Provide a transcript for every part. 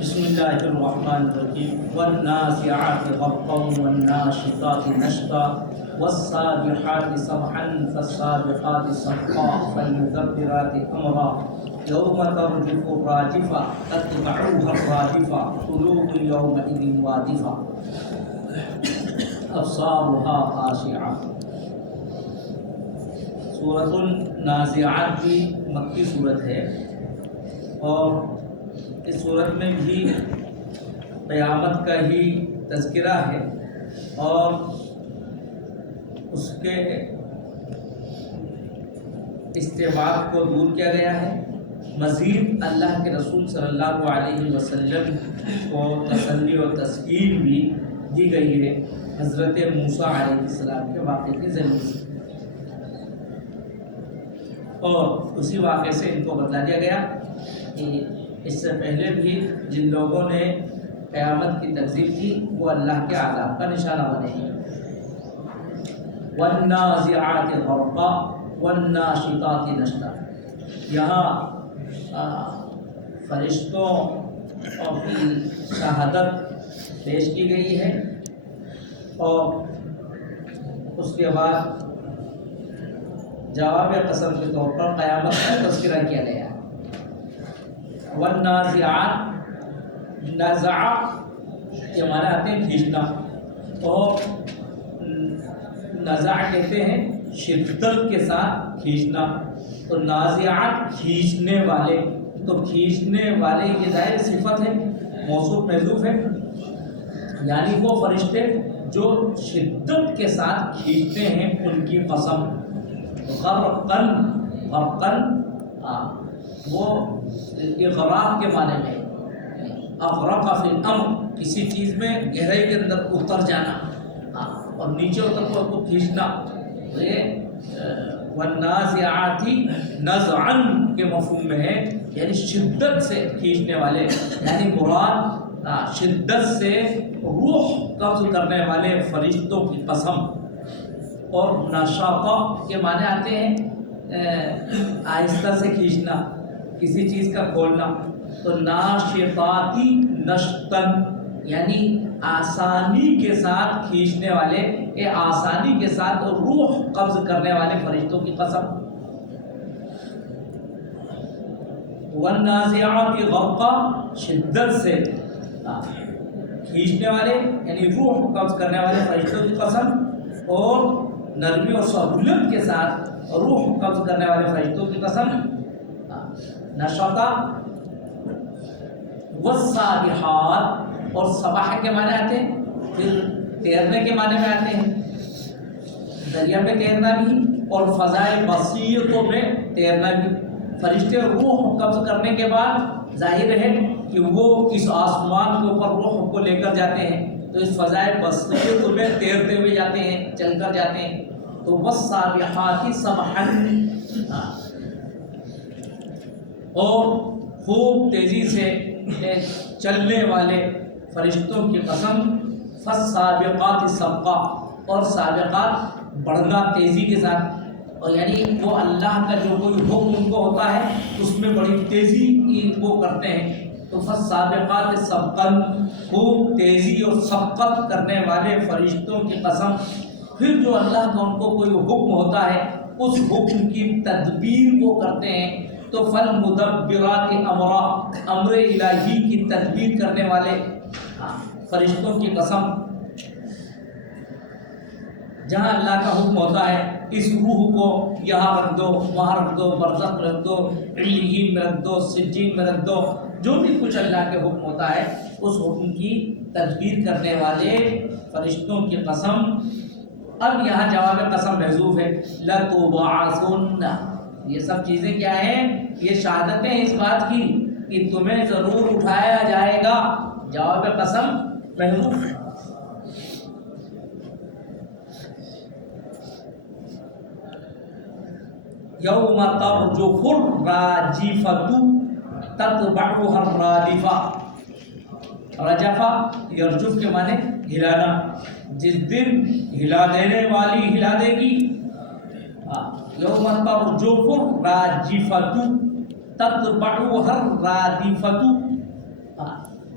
بسم اللہ الرحمن الرحیم والنازعات غرقا والناشطات نشطا والسابحات سبحا فالسابقات سبقا فالمدبرات امرا یوم ترجف الراجفة تتبعها الرادفة قلوب یومئذ واجفة ابصارها خاشعة۔ سورۃ النازعات کی مکی صورت ہے اور اس صورت میں بھی قیامت کا ہی تذکرہ ہے اور اس کے استباق کو دور کیا گیا ہے۔ مزید اللہ کے رسول صلی اللہ علیہ وسلم کو تسلی و تسکین بھی دی گئی ہے حضرت موسیٰ علیہ السلام کے واقعے کے ذریعے سے، اور اسی واقعے سے ان کو بتلا دیا گیا کہ اس سے پہلے بھی جن لوگوں نے قیامت کی تکذیب کی وہ اللہ کے عذاب کا نشانہ بنے گے۔ والنازعات غرقا والناشطات نشطا، یہاں فرشتوں کی شہادت پیش کی گئی ہے اور اس کے بعد جواب قسم کے طور پر قیامت کا تذکرہ کیا گیا ہے۔ والنازعات، نزع کے معنی آتے ہیں کھینچنا، اور نزع کہتے ہیں شدت کے ساتھ کھینچنا، تو نازعات کھینچنے والے، تو کھینچنے والے یہ ظاہر صفت ہے، موصوف محذوف ہے، یعنی وہ فرشتے جو شدت کے ساتھ کھینچتے ہیں ان کی قسم۔ غرقن، غرقن وہ اغراق کے معنی میں، اغرق فی الامر، کسی چیز میں گہرائی کے اندر اتر جانا اور نیچے اتر کو اس کو کھینچنا، یہ والنازعات نزعا کے مفہوم میں ہے، یعنی شدت سے کھینچنے والے، یعنی مراد شدت سے روح قبض کرنے والے فرشتوں کی قسم۔ اور نشاطہ کے معنی آتے ہیں آہستہ سے کھینچنا، کسی چیز کا کھولنا، تو ناشطاتی نشطن، یعنی آسانی کے ساتھ کھینچنے والے، یہ آسانی کے ساتھ روح قبض کرنے والے فرشتوں کی قسم۔ والنازعات غرقا، شدت سے کھینچنے والے یعنی روح قبض کرنے والے فرشتوں کی قسم، اور نرمی اور سہولت کے ساتھ روح قبض کرنے والے فرشتوں کی قسم۔ نشطا والسابحات، اور سباح کے معنی آتے ہیں، پھر تیرنے کے معنی میں آتے ہیں، دریا میں تیرنا بھی اور فضائے بسیطوں میں تیرنا بھی۔ فرشتے روح قبض کرنے کے بعد ظاہر ہے کہ وہ اس آسمان کے اوپر روح کو لے کر جاتے ہیں، تو اس فضائے بسیط میں تیرتے ہوئے جاتے ہیں، چل کر جاتے ہیں، تو والسابحات سبحا، اور خوب تیزی سے چلنے والے فرشتوں کی قسم۔ فالسابقات سبقا، اور سابقات بڑھنا تیزی کے ساتھ، اور یعنی وہ اللہ کا جو کوئی حکم ان کو ہوتا ہے اس میں بڑی تیزی وہ کرتے ہیں، تو فالسابقات سبقا، خوب تیزی اور سبقت کرنے والے فرشتوں کی قسم۔ پھر جو اللہ کا ان کو کوئی حکم ہوتا ہے اس حکم کی تدبیر وہ کرتے ہیں، تو فالمدبرات امرا، امر الہی کی تدبیر کرنے والے فرشتوں کی قسم۔ جہاں اللہ کا حکم ہوتا ہے اس روح کو یہاں رکھ دو، وہاں رکھ دو، برزخ میں رکھ دو، علیین میں رکھ دو، سجین میں رکھ دو، جو بھی کچھ اللہ کے حکم ہوتا ہے اس حکم کی تدبیر کرنے والے فرشتوں کی قسم۔ اب یہاں جواب قسم محذوف ہے، لَتُبْعَثُنَّ، یہ سب چیزیں کیا ہیں؟ یہ شہادتیں اس بات کی کہ تمہیں ضرور اٹھایا جائے گا، جواب قسم محذوف ہے۔ یوم ترجف الراجفۃ تتبعها الرادفہ، رجفہ یرجف کے معنی ہلانا، جس دن ہلا دینے والی ہلا دے گی۔ یوم ترجف الراجفۃ تتبعها الرادفۃ،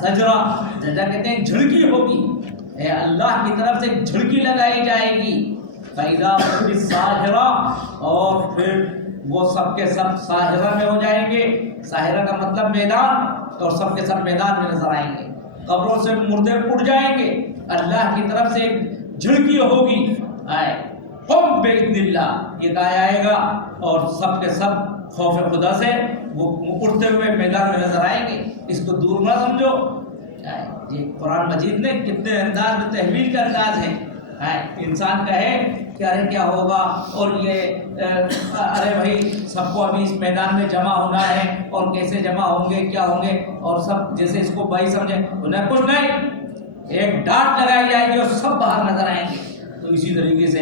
زجرا، زجرا کہتے ہیں جھڑکی ہوگی، اللہ کی طرف سے جھڑکی لگائی جائے گی. فَإِذَا هُمْ بِالسَّاهِرَةِ، اور پھر وہ سب کے سب ساحرہ میں ہو جائیں گے. ساحرہ کا مطلب میدان، اور سب کے سب میدان میں نظر آئیں گے. قبروں سے مردے اٹھ جائیں گے، اللہ کی طرف سے ایک جھڑکی ہوگی. قم بِإِذْنِ اللَّهِ، یہ کہا جائے گا، اور سب کے سب خوف خدا سے وہ اٹھتے ہوئے میدان میں نظر آئیں گے. اس کو دور نہ سمجھو. یہ قرآن مجید نے کتنے انداز میں تحویل کا انداز ہے. انسان کہے کہ ارے کیا ہوگا، اور یہ ارے بھائی سب کو ابھی اس میدان میں جمع ہونا ہے، اور کیسے جمع ہوں گے، کیا ہوں گے، اور سب جیسے اس کو بھائی سمجھے. انہیں کچھ نہیں، ایک ڈانٹ لگائی جائے گی اور سب باہر نظر آئیں گے. تو اسی طریقے سے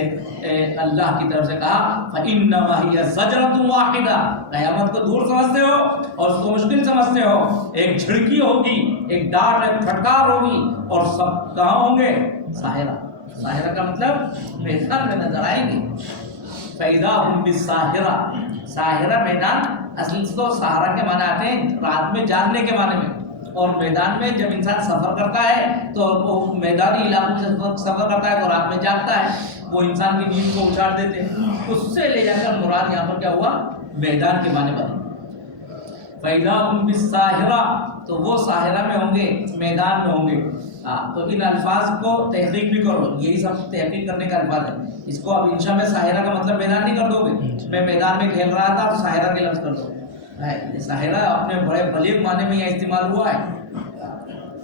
اللہ کی طرف سے کہا فَإِنَّمَا هِيَ زَجْرَةٌ وَاحِدَةٌ. قیامت کو دور سمجھتے ہو اور اس کو مشکل سمجھتے ہو. ایک جھڑکی ہوگی، ایک ڈانٹ، ایک پھٹکار ہوگی، اور سب کہاں ہوں گے؟ ساحرہ. ساحرہ کا مطلب میدان میں نظر آئیں گے. فَإِذَا هُمْ بِالسَّاحِرَةِ. ساحرہ میدان اصل سے تو سہارا کے معنی آتے ہیں رات میں جاگنے کے معنی میں، اور میدان میں جب انسان سفر کرتا ہے تو وہ میدانی علاقوں سے سفر کرتا ہے تو رات میں جاگتا ہے، وہ انسان کی نیند کو اچاڑ دیتے ہیں. اس سے لے جا کر مراد یہاں پر کیا ہوا؟ میدان کے معنی بنے. فَإِذَا هُمْ بِالسَّاحِرَةِ، تو وہ ساحرہ میں ہوں گے، میدان میں ہوں گے. تو ان الفاظ کو تحقیق بھی کرو، یہی سب تحقیق کرنے کا الفاظ ہے. اس کو اب انشاء میں ساحرہ کا مطلب میدان نہیں کر دو گے. میں میدان میں کھیل رہا تھا تو ساحرہ کے لفظ کر دو. ساحرہ اپنے بڑے بلیغ معنی میں یہ استعمال ہوا ہے.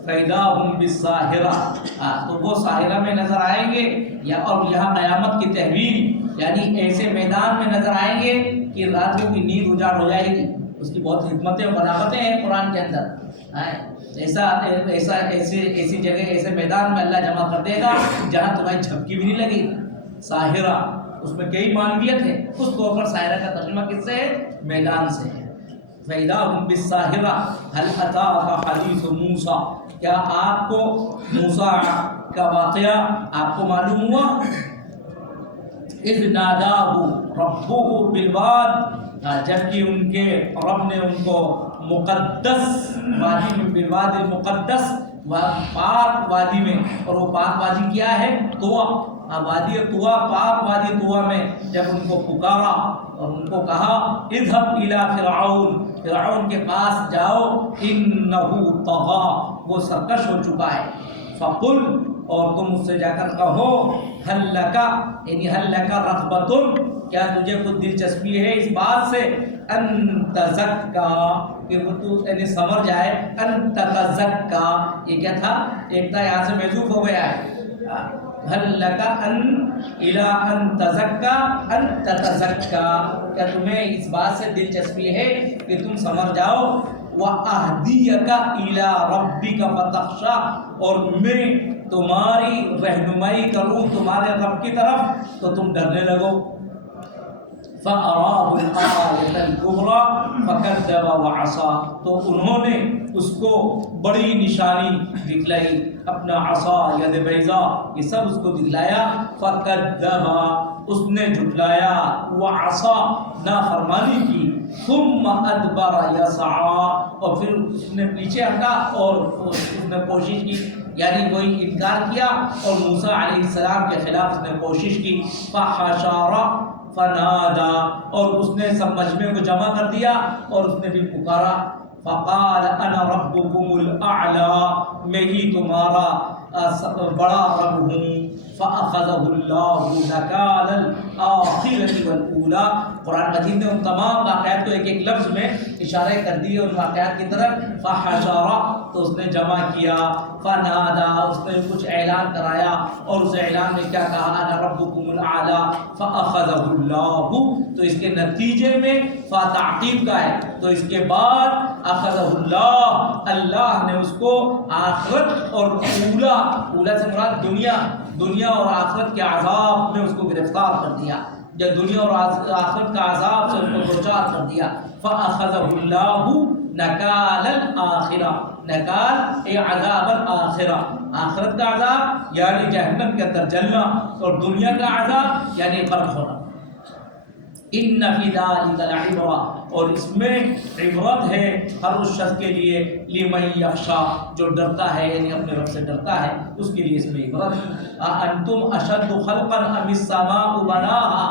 فَإِذَا هُمْ بِالسَّاحِرَةِ، تو وہ ساحرہ میں نظر آئیں گے. یا اور یہاں قیامت کی تحویل، یعنی ایسے میدان میں نظر آئیں گے کہ راتوں کی نیند اجاڑ ہو جائے گی. اس کی بہت حکمتیں اور بلاغتیں ہیں قرآن کے اندر. ایسی جگہ، ایسے میدان میں اللہ جمع کر دے گا جہاں تمہیں جھپکی بھی نہیں لگے. ساحرہ اس میں کئی معنویت ہے. اس طور پر ساحرہ کا ترجمہ کس سے ہے؟ میدان سے ہے. فَإِذَا هُمْ بِالسَّاحِرَةِ هَلْ أَتَاكَ حَدِيثُ مُوسَىٰ، کیا آپ کو موسیٰ کا واقعہ آپ کو معلوم ہوا؟ اِذْ نَادَاهُ رَبُّهُ بِالْوَادِ، جبکہ ان کے رب نے ان کو مقدس وادی میں، بالوادی المقدس، پاک وادی میں. اور وہ پاک وادی کیا ہے؟ طوا. وادی طوا، پاک وادی طوا میں جب ان کو پکارا اور ان کو کہا اذهب الى فرعون، فرعون کے پاس جاؤ، انه طغى، وہ سرکش ہو چکا ہے. فقل، اور تم اس سے جا کر کہو هل لك، یعنی هل لك رغبة، کیا تجھے کچھ دلچسپی ہے اس بات سے ان تزکا، کہ وہ تو یعنی سمر جائے. ان تزکا یہ کیا تھا؟ ایک تھا یہاں سے محذوف ہو گیا ہے. هل لك ان الى ان تزکا ان تتزکا، کیا تمہیں اس بات سے دلچسپی ہے کہ تم سمر جاؤ. وَأَهْدِيَكَ إِلَىٰ رَبِّكَ فَتَخْشَىٰ، اور میں تمہاری رہنمائی کروں تمہارے رب کی طرف تو تم ڈرنے لگو. فَأَرَاهُ الْآيَةَ الْكُبْرَىٰ فَكَذَّبَ وَعَصَىٰ، تو انہوں نے اس کو بڑی نشانی دکھلائی، اپنا عصا ید بیضا یہ سب اس کو دکھلایا. فَكَذَّبَ، اس نے جھٹلایا، وَعَصَىٰ نافرمانی کی. ثُمَّ أَدْبَرَ يَسْعَىٰ، اور پھر اس نے پیچھے ہٹا اور اس نے کوشش کی، یعنی وہی انکار کیا اور موسیٰ علیہ السلام کے خلاف اس نے کوشش کی. فَحَشَرَ فَنَادَىٰ، اور اس نے سب مجمع کو جمع کر دیا اور اس نے بھی پکارا. فَقَالَ أَنَا رَبُّكُمُ الْأَعْلَىٰ، میں ہی تمہارا بڑا رب ہوں. فَأَخَذَهُ اللَّهُ نَكَالَ الْآخِرَةِ وَالْأُولَىٰ، قرآن مجید نے ان تمام واقعات کو ایک ایک لفظ میں اشارے کر دیے ان واقعات کی طرف. فَحَشَرَ، تو اس نے جمع کیا. فَنَادَىٰ، اس نے کچھ اعلان کرایا اور اس اعلان میں کیا کہا؟ أَنَا رَبُّكُمُ الْأَعْلَىٰ. فَأَخَذَهُ اللَّهُ، تو اس کے نتیجے میں فا تعقیب کا ہے، تو اس کے بعد اخذہ اللہ، اللہ نے اس کو آخرت اور اولا سے مراد دنیا اور آخرت کے عذاب میں اس کو گرفتار کر دیا، جب دنیا اور آخرت کا عذاب سے اس کو دوچار کر دیا. فَأَخَذَهُ اللَّهُ نَكَالَ الْآخِرَةِ، نکال اے عذاب الآخرہ، آخرت کا عذاب یعنی جہنم کے اندر جلنا، اور دنیا کا عذاب یعنی غرق ہونا. ان فی ذلک لعبرہ، اور اس میں عبرت ہے ہر اس شخص کے لیے، لمن یخشی، جو ڈرتا ہے، یعنی اپنے رب سے ڈرتا ہے، اس کے لیے اس میں عبرت ہے۔ انتم اشد خلقا ام السماء بناها،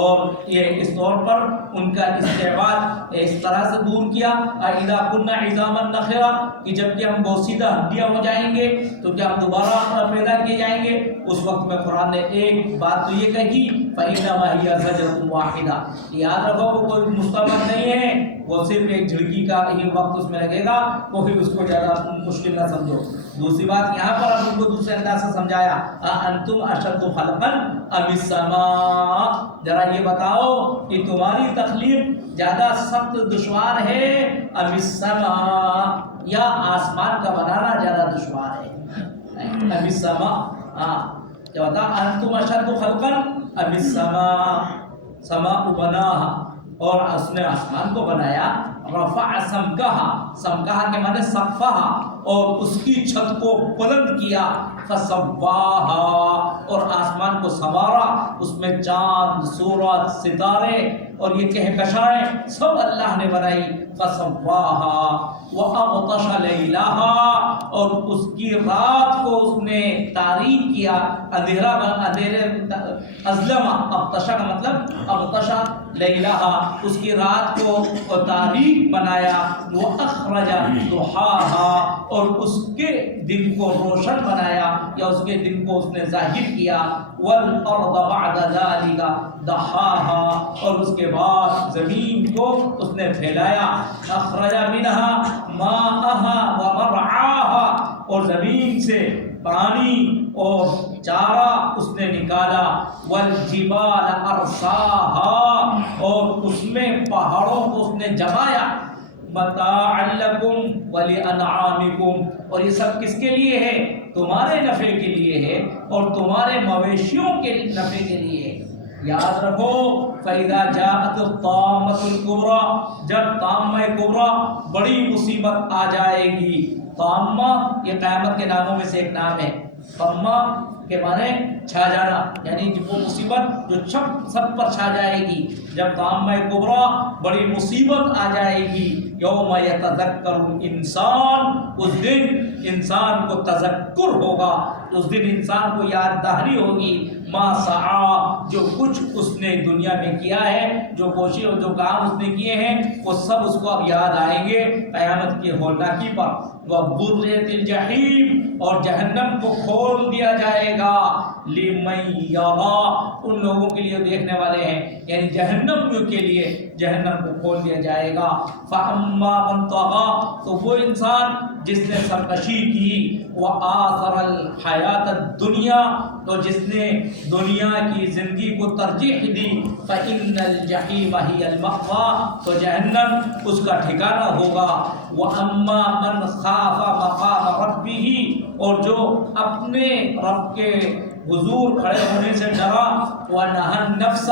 اور یہ اس طور پر ان کا استعباد اس طرح سے دور کیا، اذا كنا عظاما نخرا، کہ جب کہ ہم بوسیدہ ہڈیاں ہو جائیں گے تو کیا ہم دوبارہ پیدا کیے جائیں گے؟ اس وقت میں قرآن نے ایک بات تو یہ کہی، فإنما هي زجرة واحدہ، یاد رکھو وہ کوئی مستقبل نہیں ہے، وہ صرف ایک جھڑکی کا ہی وقت اس میں لگے گا، وہ بھی اس کو زیادہ مشکل نہ سمجھو۔ دوسری بات یہاں پر اب ان کو دوسرے انداز سے سمجھایا، انتم اشد خلقا ام السماء، ذرا یہ بتاؤ کہ تمہاری تخلیق زیادہ سخت دشوار ہے، ام السماء، یا آسمان کا بنانا زیادہ دشوار ہے؟ ام السماء، کیا بتا، انتم اشد خلقا ام السماء، سماء بناہا، اور اس نے آسمان کو بنایا، رفع سمکہا، سمکہا کے معنی سقفہا، اور اس کی چھت کو بلند کیا، فسواہا، اور آسمان کو سنوارا، اس میں چاند، سورج، ستارے اور یہ کہکشائیں سب اللہ نے بنائی، فسواہا واغطش لیلہا، اور اس کی رات کو اس نے تاریک کیا، اندھیرا اندھیرے، اظلم، اغطشا کا مطلب اغطشا لیلہا، اس کی رات کو تاریک بنایا، واخرج ضحاہا، اور اس کے دن کو روشن بنایا، یا اس کے دن کو اس نے ظاہر کیا، والارض بعد ذلک دحاہا، اور اس کے بعد زمین کو اس نے پھیلایا، اخرج منها ماءها ومرعاها، اور زمین سے پانی اور چارہ اس نے نکالا، والجبال ارساها، اور اس میں پہاڑوں کو اس نے جمایا، متاعا لکم ولانعامکم، اور یہ سب کس کے لیے ہے؟ تمہارے نفع کے لیے ہے اور تمہارے مویشیوں کے نفع کے لیے ہے۔ یاد رکھو، فَإِذَا جَاءَتِ الطَّامَّةُ الْكُبْرَى، جب طامہ کبریٰ بڑی مصیبت آ جائے گی، طامہ یہ قیامت کے ناموں میں سے ایک نام ہے، طامہ کے معنی چھا جانا، یعنی وہ مصیبت جو سب پر چھا جائے گی، جب طامہ کبریٰ بڑی مصیبت آ جائے گی، یوم یتذکر الانسان، اس دن انسان کو تذکر ہوگا، اس دن انسان کو یاد دہانی ہوگی، ما سعی، جو کچھ اس نے دنیا میں کیا ہے، جو کوشش اور جو کام اس نے کیے ہیں، وہ سب اس کو اب یاد آئیں گے قیامت کی ہولناکی پر۔ وَبُرِّزَتِ الْجَحِيمُ، اور جہنم کو کھول دیا جائے گا، لِمَن یَرَىٰ، ان لوگوں کے لیے دیکھنے والے ہیں، یعنی جہنمیوں کے لیے جہنم کو کھول دیا جائے گا۔ فَأَمَّا مَن طَغَىٰ، تو وہ انسان جس نے سرکشی کی، وَآثَرَ الْحَيَاةَ الدُّنْيَا، تو جس نے دنیا کی زندگی کو ترجیح دی، فَإِنَّ الْجَحِيمَ هِيَ الْمَأْوَىٰ، تو جہنم اس کا ٹھکانہ ہوگا۔ وَأَمَّا مَنْ خَافَ مَقَامَ رَبِّهِ، اور جو اپنے رب کے حضور کھڑے ہونے سے ڈرا، وَنَهَى النَّفْسَ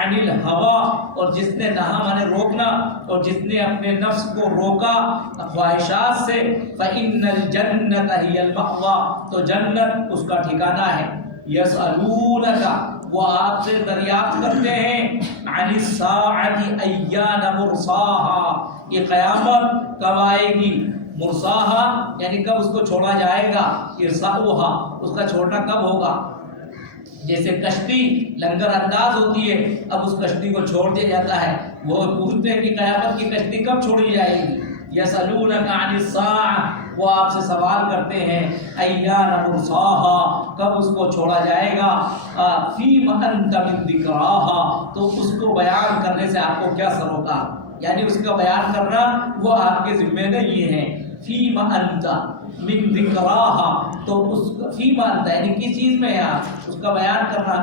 عَنِ الْهَوَىٰ، اور جس نے نہا مانے روکنا، اور جس نے اپنے نفس کو روکا خواہشات سے، فَإِنَّ الْجَنَّةَ هِيَ الْمَأْوَىٰ، تو جنت اس کا ٹھکانہ ہے۔ يَسْأَلُونَكَ، وہ آپ سے دریافت کرتے ہیں، عَنِ السَّاعَةِ أَيَّانَ مُرْسَاهَا، یہ قیامت کب آئے گی؟ مرساہا یعنی کب اس کو چھوڑا جائے گا، ارساؤہا اس کا چھوڑنا کب ہوگا؟ جیسے کشتی لنگر انداز ہوتی ہے، اب اس کشتی کو چھوڑ دیا جاتا ہے، وہ پوچھتے ہیں کہ قیامت کی کشتی کب چھوڑی جائے گی؟ یسألونک عن الساعہ، وہ آپ سے سوال کرتے ہیں، ایان مرساہا، کب اس کو چھوڑا جائے گا، فیم انت من ذکراہا، تو اس کو بیان کرنے سے آپ کو کیا سروکار، یعنی اس کا بیان کرنا وہ آپ کے ذمہ نہیں ہے۔ فیم انت من ذکراہا، تو اس فیم انت یعنی کس چیز میں ہے آپ، اس کا بیان کرنا،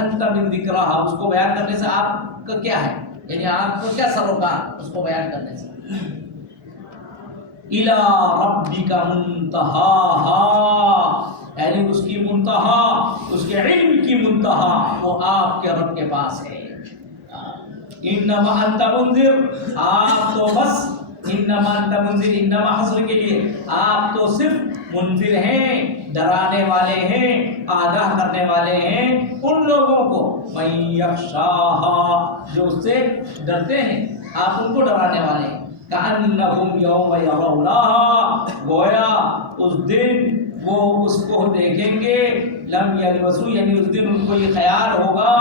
انت من ذکراہا، اس کو بیان کرنے سے آپ کا کیا ہے، یعنی آپ کو کیا سروکار اس کو بیان کرنے سے۔ الی ربک منتہاہا، یعنی اس کی منتہا، اس کے علم کی منتہا وہ آپ کے رب کے پاس ہے۔ انما انت منذر، آپ تو بس، انما انت منذر، انما حصر کے لیے آپ تو صرف منذر ہیں، ڈرانے والے ہیں، آگاہ کرنے والے ہیں ان لوگوں کو، من من یخشاها، جو اس سے ڈرتے ہیں، آپ ان کو ڈرانے والے ہیں۔ کأنہم یوم یرونہا، گویا اس دن وہ اس کو دیکھیں گے، لم یلبسوا، یعنی اس دن ان کو یہ خیال ہوگا،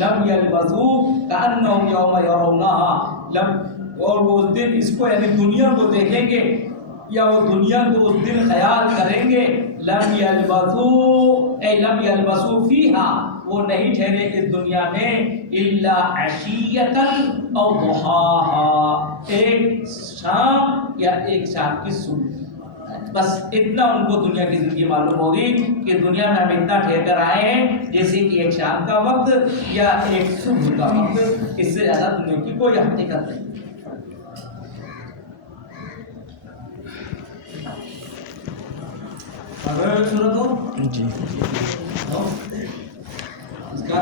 لم یلبسوا کأنہم یوم یرونہا، اور وہ اس دن اس کو یعنی دنیا کو دیکھیں گے، یا وہ دنیا کو اس دن خیال کریں گے، لم یلبسوا اے لم یلبسوا فیہا، وہ نہیں ٹھہرے اس دنیا میں، الا عشیۃ او ضحاہا، ایک شام یا ایک شام کی صبح، بس اتنا ان کو دنیا کی زندگی معلوم ہوگی کہ دنیا میں ہم اتنا ٹھہر کر آئے ہیں جیسے کہ ایک شام کا وقت یا ایک صبح کا وقت، اس سے زیادہ دنیا کی کوئی حقیقت نہیں۔ اگر صورت ہو جی